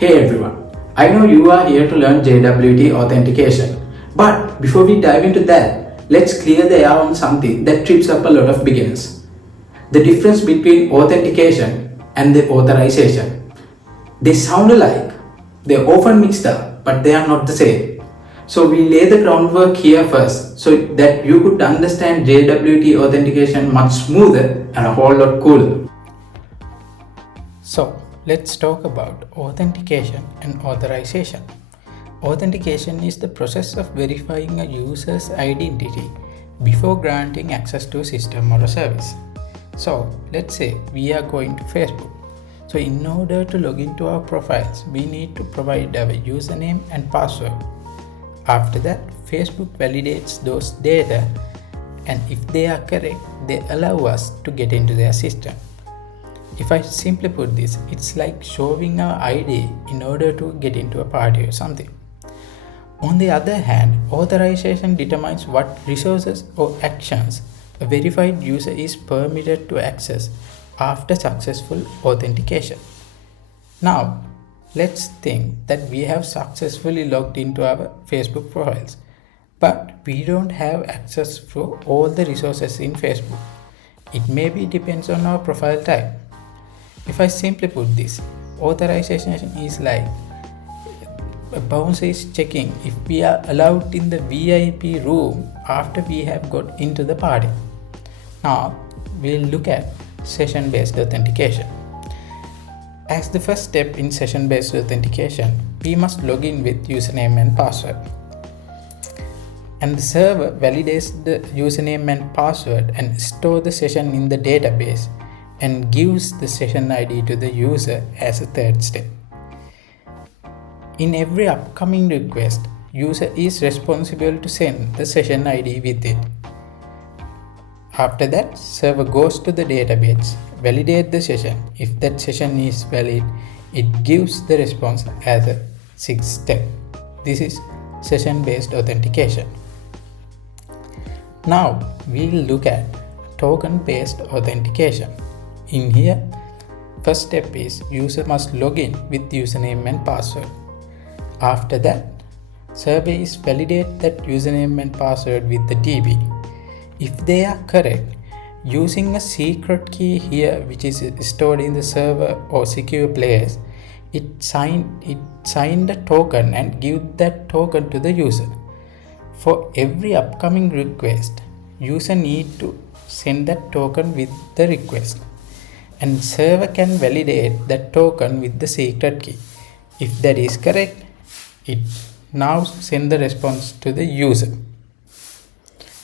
Hey everyone, I know you are here to learn JWT authentication, but before we dive into that, let's clear the air on something that trips up a lot of beginners. The difference between authentication and the authorization. They sound alike, they're often mixed up, but they are not the same. So we lay the groundwork here first so that you could understand JWT authentication much smoother and a whole lot cooler. So let's talk about authentication and authorization. Authentication is the process of verifying a user's identity before granting access to a system or a service. So let's say we are going to Facebook. So in order to log into our profiles, we need to provide our username and password. After that, Facebook validates those data, and if they are correct, they allow us to get into their system. If I simply put this, it's like showing our ID in order to get into a party or something. On the other hand, authorization determines what resources or actions a verified user is permitted to access after successful authentication. Now, let's think that we have successfully logged into our Facebook profiles, but we don't have access to all the resources in Facebook. It maybe depends on our profile type. If I simply put this, authorization is like a bouncer is checking if we are allowed in the VIP room after we have got into the party. Now we'll look at session-based authentication. As the first step in session-based authentication, we must log in with username and password. And the server validates the username and password and stores the session in the database and gives the session ID to the user as a third step. In every upcoming request, user is responsible to send the session ID with it. After that, server goes to the database, validate the session. If that session is valid, it gives the response as a sixth step. This is session-based authentication. Now we'll look at token-based authentication. In here, first step is user must log in with username and password. After that, server is validate that username and password with the DB. If they are correct, using a secret key here which is stored in the server or secure place, it sign a token and give that token to the user. For every upcoming request, user need to send that token with the request, and server can validate that token with the secret key. If that is correct, it now send the response to the user.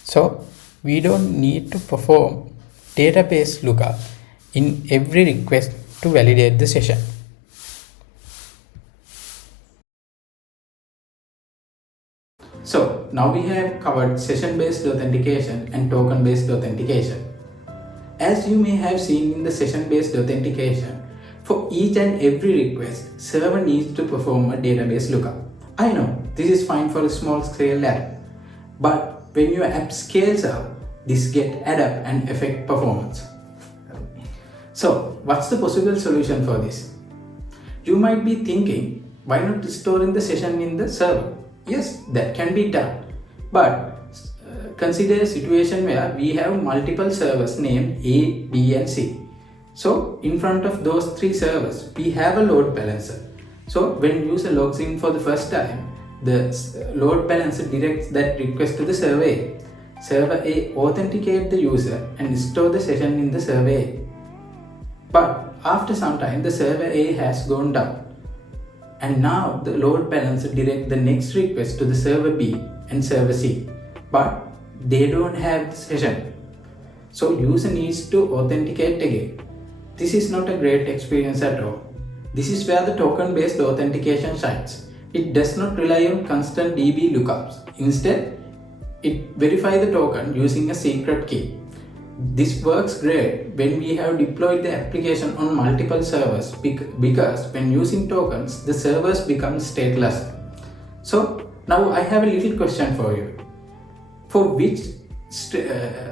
So we don't need to perform database lookup in every request to validate the session. So now we have covered session-based authentication and token-based authentication. As you may have seen in the session-based authentication, for each and every request, server needs to perform a database lookup. I know this is fine for a small scale app, but when your app scales up, this get add up and affect performance. So what's the possible solution for this? You might be thinking, why not storing the session in the server? Yes, that can be done, but consider a situation where we have multiple servers named A, B and C. So in front of those three servers, we have a load balancer. So when user logs in for the first time, the load balancer directs that request to the server A. Server A authenticate the user and store the session in the server A. But after some time, the server A has gone down, and now the load balancer direct the next request to the server B and server C, but they don't have the session. So user needs to authenticate again. This is not a great experience at all. This is where the token-based authentication shines. It does not rely on constant DB lookups. Instead, it verifies the token using a secret key. This works great when we have deployed the application on multiple servers because when using tokens, the servers become stateless. So now I have a little question for you. For which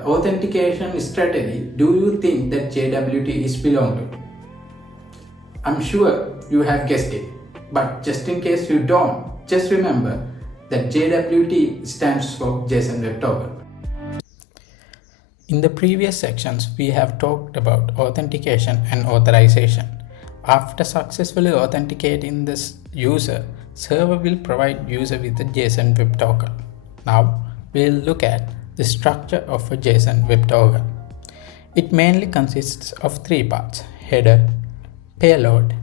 authentication strategy do you think that JWT is belong to? I'm sure you have guessed it, But just in case you don't, just remember that JWT stands for JSON Web Token. In the previous sections, we have talked about authentication and authorization. After successfully authenticating this user, server will provide user with a JSON Web Token. Now, we'll look at the structure of a JSON Web Token. It mainly consists of three parts: header, payload,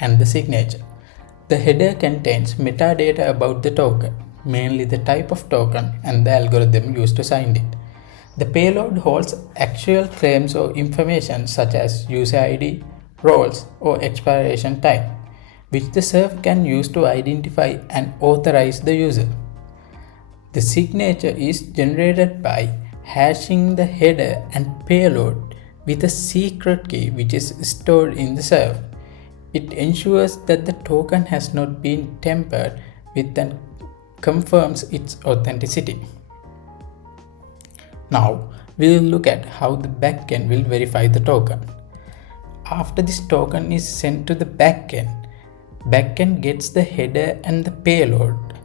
and the signature. The header contains metadata about the token, mainly the type of token and the algorithm used to sign it. The payload holds actual claims or information such as user ID, roles, or expiration time, which the server can use to identify and authorize the user. The signature is generated by hashing the header and payload with a secret key which is stored in the server. It ensures that the token has not been tampered with and confirms its authenticity. Now, we will look at how the backend will verify the token. After this token is sent to the backend gets the header and the payload,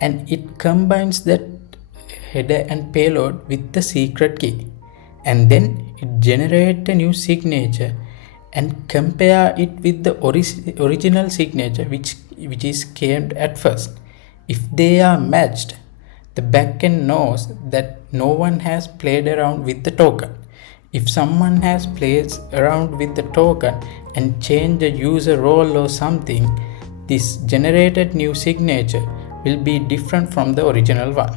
and it combines that header and payload with the secret key, and then it generates a new signature and compare it with the original signature which is claimed at first. If they are matched, the backend knows that no one has played around with the token. If someone has played around with the token and changed the user role or something, this generated new signature will be different from the original one.